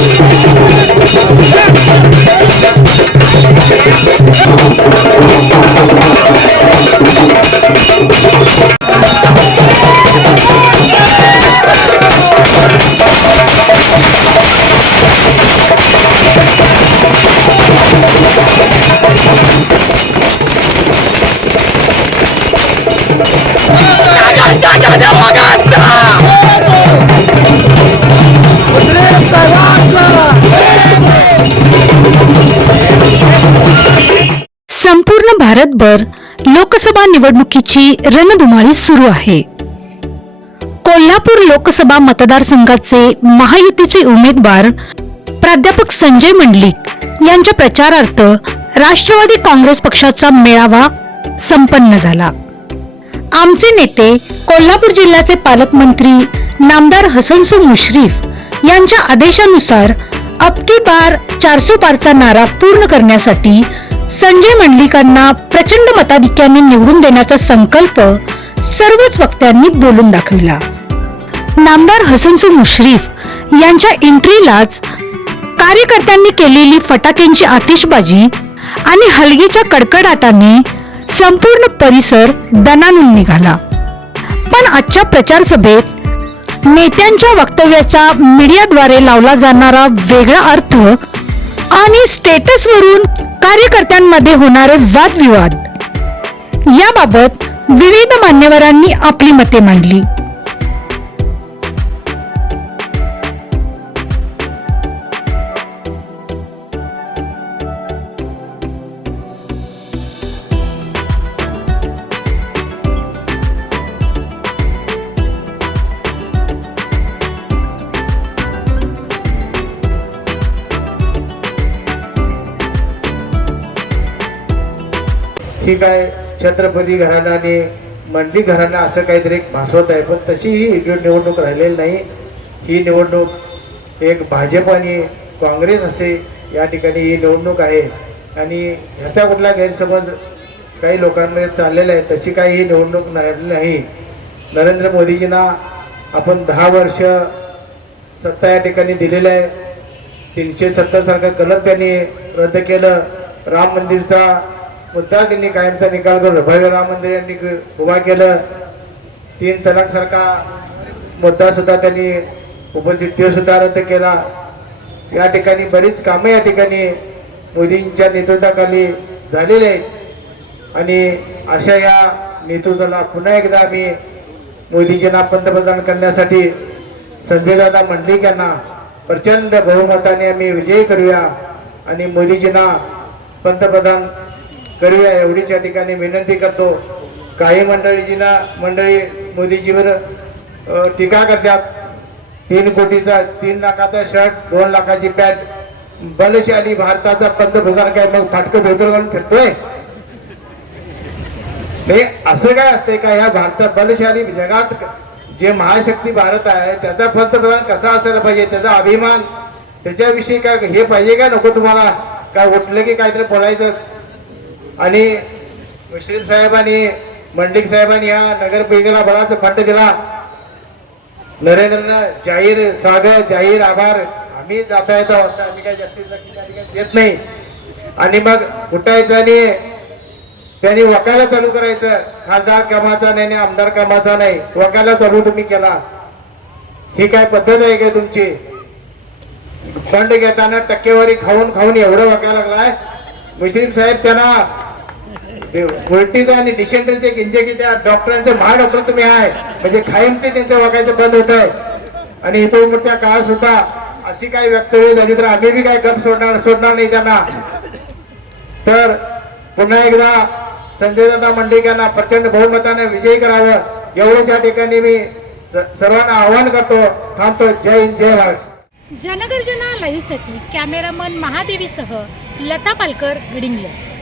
संपूर्ण भारतभर लोकसभा निवडणुकीची रणधुमाळी सुरू आहे. कोल्हापूर लोकसभा मतदारसंघाचे महायुतीचे उमेदवार प्राध्यापक संजय मंडलिक यांच्या प्रचारार्थ राष्ट्रवादी काँग्रेस पक्षाचा मेळावा संपन्न झाला. आमचे नेते कोल्हापूर जिल्ह्याचे पालकमंत्री नामदार हसनसो मुश्रीफ यांच्या आदेशानुसार अबकी बार चारसो पारचा नारा पूर्ण करण्यासाठी संजय मंडलिकांना प्रचंड मताधिक्याने निवडून देण्याचा संकल्प सर्वच वक्त्यांनी बोलून दाखविला. नामदार हसनसू मुश्रीफ यांच्या एंट्रीलाच कार्यकर्त्यांनी केलेली फटाक्यांची आतिषबाजी आणि हलगीच्या कडकडाटाने संपूर्ण परिसर दणानून निघाला. पण आजच्या प्रचार सभेत नेत्यांच्या वक्तव्याचा मीडियाद्वारे लावला जाणारा वेगळा अर्थ आणि स्टेटसवरून कार्यकर्त्यांमध्ये होणारे वादविवाद. याबाबत विविध मान्यवरांनी आपली मते मांडली. ठीक आहे छत्रपती घराणा आणि मंडी घराणा असं काहीतरी एक भासवत आहे. पण तशी ही निवडणूक राहिलेली नाही. ही निवडणूक एक भाजप आणि काँग्रेस असे या ठिकाणी ही निवडणूक आहे. आणि ह्याचा कुठला गैरसमज काही लोकांमध्ये चाललेला आहे. तशी काही ही निवडणूक नाही नाही. नरेंद्र मोदीजींना आपण दहा वर्ष सत्ता या ठिकाणी दिलेलं आहे. तीनशे सत्तरसारखं कलम त्यांनी रद्द केलं. राम मंदिरचा मुद्दा त्यांनी कायमचा निकाल करून भव्य राम मंदिर यांनी उभा केलं. तीन तलाक सारखा मुद्दा सुद्धा त्यांनी उपस्थित सुद्धा रद्द केला. या ठिकाणी बरीच कामं या ठिकाणी मोदींच्या नेतृत्वाखाली झालेली आहेत. आणि अशा या नेतृत्वाला पुन्हा एकदा आम्ही मोदीजींना पंतप्रधान करण्यासाठी संजयदादा मंडलिक यांना प्रचंड बहुमताने आम्ही विजयी करूया. आणि मोदीजींना पंतप्रधान करूया एवढीच या ठिकाणी विनंती करतो. काही मंडळीजींना मंडळी मोदीजीवर टीका करतात. तीन कोटीचा तीन लाखाचा शर्ट दोन लाखाची पॅन्ट. बलशाली भारताचा पंतप्रधान काय मग फाटकं धोतर घालून फिरतोय? नाही असं काय असते का? ह्या भारतात बलशाली जगात जे महाशक्ती भारत आहे त्याचा पंतप्रधान कसा असायला पाहिजे? त्याचा अभिमान त्याच्याविषयी काय हे पाहिजे का नको तुम्हाला? काय उठलं की काहीतरी बोलायचं? आणि मुश्रीफ साहेबांनी मंडलिक साहेबांनी या नगरपालिकेला बराच फंड दिला. नरेंद्रनं जाहीर स्वागत जाहीर आभार. आम्ही जाता येतो आम्ही काय जास्तीत जास्त देत नाही. आणि मग उठायचं आणि त्यांनी वकायला चालू करायचं. खासदार कामाचा नाही आणि आमदार कामाचा नाही. वकायला चालू तुम्ही केला. ही काय पद्धत आहे का तुमची? फंड घेताना टक्केवारी खाऊन खाऊन एवढं वकायला लागलाय. मुश्रीफ साहेब त्यांना उलटीचं आणि डिसेंट्रीचे एक की त्या डॉक्टरांचे महाडॉक्टर तुम्ही आहे. म्हणजे कायमचे त्यांचं वागायचं बंद होत आहे. आणि इथूनच्या काळात सुद्धा अशी काही वक्तव्य झाली तर आम्ही बी काय गप सोडणार सोडणार नाही त्यांना. तर पुन्हा एकदा संजयदादा मंडलिक यांना प्रचंड बहुमताने विजयी करावं. एवढ्याच या ठिकाणी मी सर्वांना आवाहन करतो थांबतो. जय हिंद जय भारत. जनगर्जना लाईव्हसाठी कॅमेरामन महादेवीसह लता पालकर गडिंग्लज